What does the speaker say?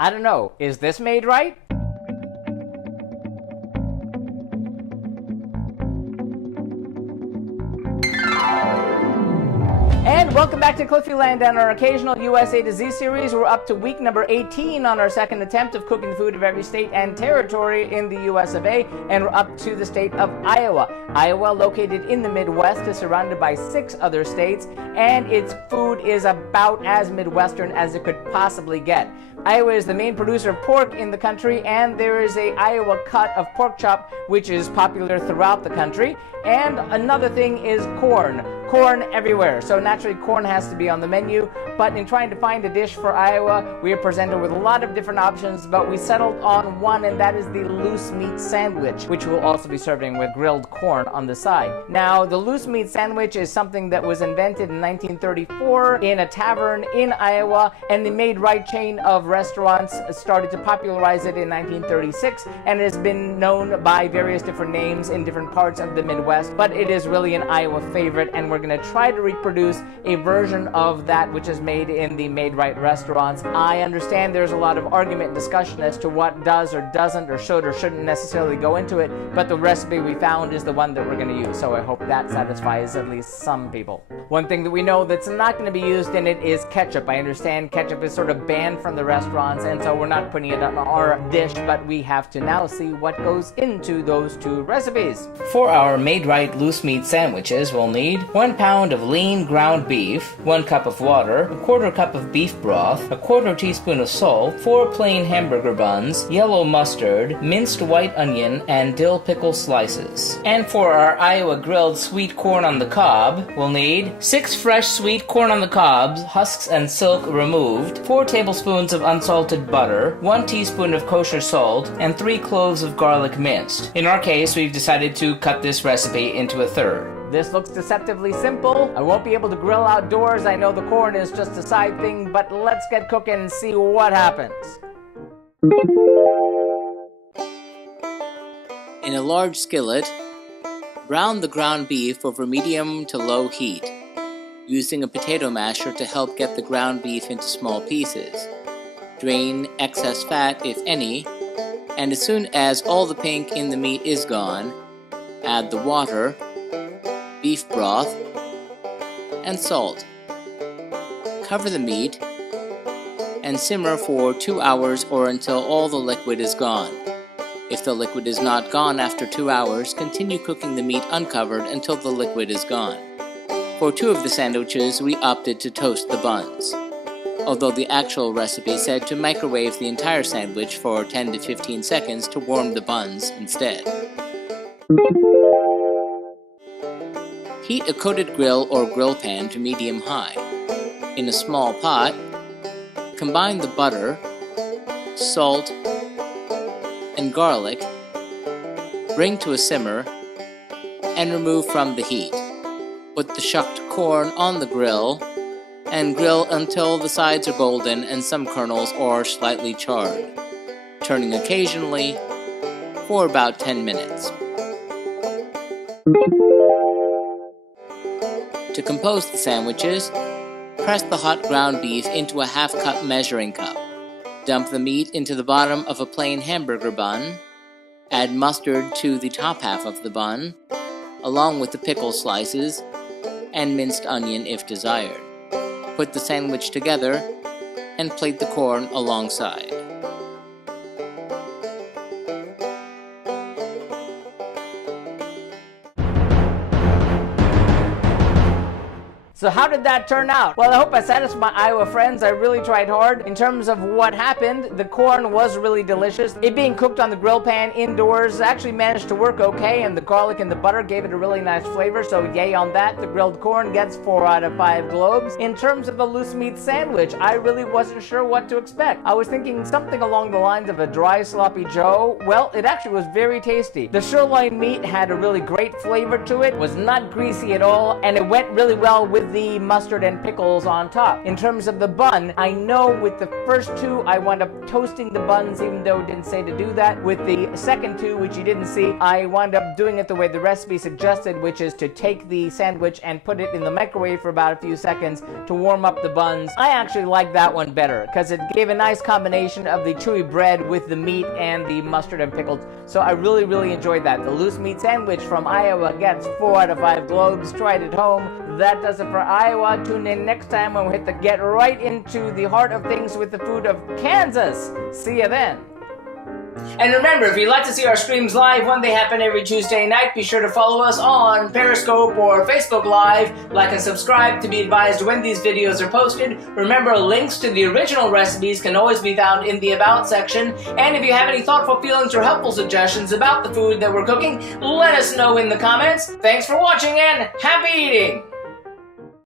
I don't know, is this made right? And welcome back to Cliffieland and our occasional USA to Z series. We're up to week number 18 on our second attempt of cooking food of every state and territory in the US of A, and we're up to the state of Iowa. Iowa, located in the Midwest, is surrounded by 6 other states, and its food is about as Midwestern as it could possibly get. Iowa is the main producer of pork in the country, and there is a Iowa cut of pork chop which is popular throughout the country. And another thing is corn. Corn everywhere. So naturally corn has to be on the menu, but in trying to find a dish for Iowa, we are presented with a lot of different options, but we settled on one, and that is the loose meat sandwich, which we'll also be serving with grilled corn on the side. Now, the loose meat sandwich is something that was invented in 1934 in a tavern in Iowa, and the Made Right chain of restaurants started to popularize it in 1936, and it has been known by various different names in different parts of the Midwest, but it is really an Iowa favorite, and we're going to try to reproduce a version of that which is made in the Made Right restaurants. I understand there's a lot of argument and discussion as to what does or doesn't or should or shouldn't necessarily go into it, but the recipe we found is the one that we're going to use, so I hope that satisfies at least some people. One thing that we know that's not going to be used in it is ketchup. I understand ketchup is sort of banned from the restaurants, and so we're not putting it on our dish, but we have to now see what goes into those 2 recipes. For our Made Right loose meat sandwiches, we'll need 1 pound of lean ground beef, 1 cup of water, a 1/4 cup of beef broth, a 1/4 teaspoon of salt, 4 plain hamburger buns, yellow mustard, minced white onion, and dill pickle slices. And for our Iowa grilled sweet corn on the cob, we'll need 6 fresh sweet corn on the cobs, husks and silk removed, 4 tablespoons of unsalted butter, 1 teaspoon of kosher salt, and 3 cloves of garlic minced. In our case, we've decided to cut this recipe into a third. This looks deceptively simple. I won't be able to grill outdoors. I know the corn is just a side thing, but let's get cooking and see what happens. In a large skillet, brown the ground beef over medium to low heat, using a potato masher to help get the ground beef into small pieces. Drain excess fat, if any, and as soon as all the pink in the meat is gone, add the water, beef broth, and salt. Cover the meat and simmer for 2 hours or until all the liquid is gone. If the liquid is not gone after 2 hours, continue cooking the meat uncovered until the liquid is gone. For 2 of the sandwiches, we opted to toast the buns, although the actual recipe said to microwave the entire sandwich for 10 to 15 seconds to warm the buns instead. Heat a coated grill or grill pan to medium-high. In a small pot, combine the butter, salt, and garlic, bring to a simmer, and remove from the heat. Put the shucked corn on the grill, and grill until the sides are golden and some kernels are slightly charred, turning occasionally for about 10 minutes. To compose the sandwiches, press the hot ground beef into a half-cup measuring cup. Dump the meat into the bottom of a plain hamburger bun. Add mustard to the top half of the bun, along with the pickle slices and minced onion if desired. Put the sandwich together and plate the corn alongside. So how did that turn out? Well, I hope I satisfied my Iowa friends. I really tried hard. In terms of what happened, the corn was really delicious. It being cooked on the grill pan indoors actually managed to work okay, and the garlic and the butter gave it a really nice flavor, so yay on that. The grilled corn gets 4 out of 5 globes. In terms of the loose meat sandwich, I really wasn't sure what to expect. I was thinking something along the lines of a dry sloppy joe. Well, it actually was very tasty. The sirloin meat had a really great flavor to it, was not greasy at all, and it went really well with the mustard and pickles on top. In terms of the bun, I know with the first two I wound up toasting the buns, even though it didn't say to do that. With the second two, which you didn't see, I wound up doing it the way the recipe suggested, which is to take the sandwich and put it in the microwave for about a few seconds to warm up the buns. I actually like that one better because it gave a nice combination of the chewy bread with the meat and the mustard and pickles. So I really enjoyed that. The loose meat sandwich from Iowa gets 4 out of 5 globes. Try it at home. That does it for Iowa. Tune in next time when we hit the get right into the heart of things with the food of Kansas. See you then. And remember, if you'd like to see our streams live when they happen every Tuesday night, be sure to follow us on Periscope or Facebook Live. Like and subscribe to be advised when these videos are posted. Remember, links to the original recipes can always be found in the About section. And if you have any thoughtful feelings or helpful suggestions about the food that we're cooking, let us know in the comments. Thanks for watching and happy eating!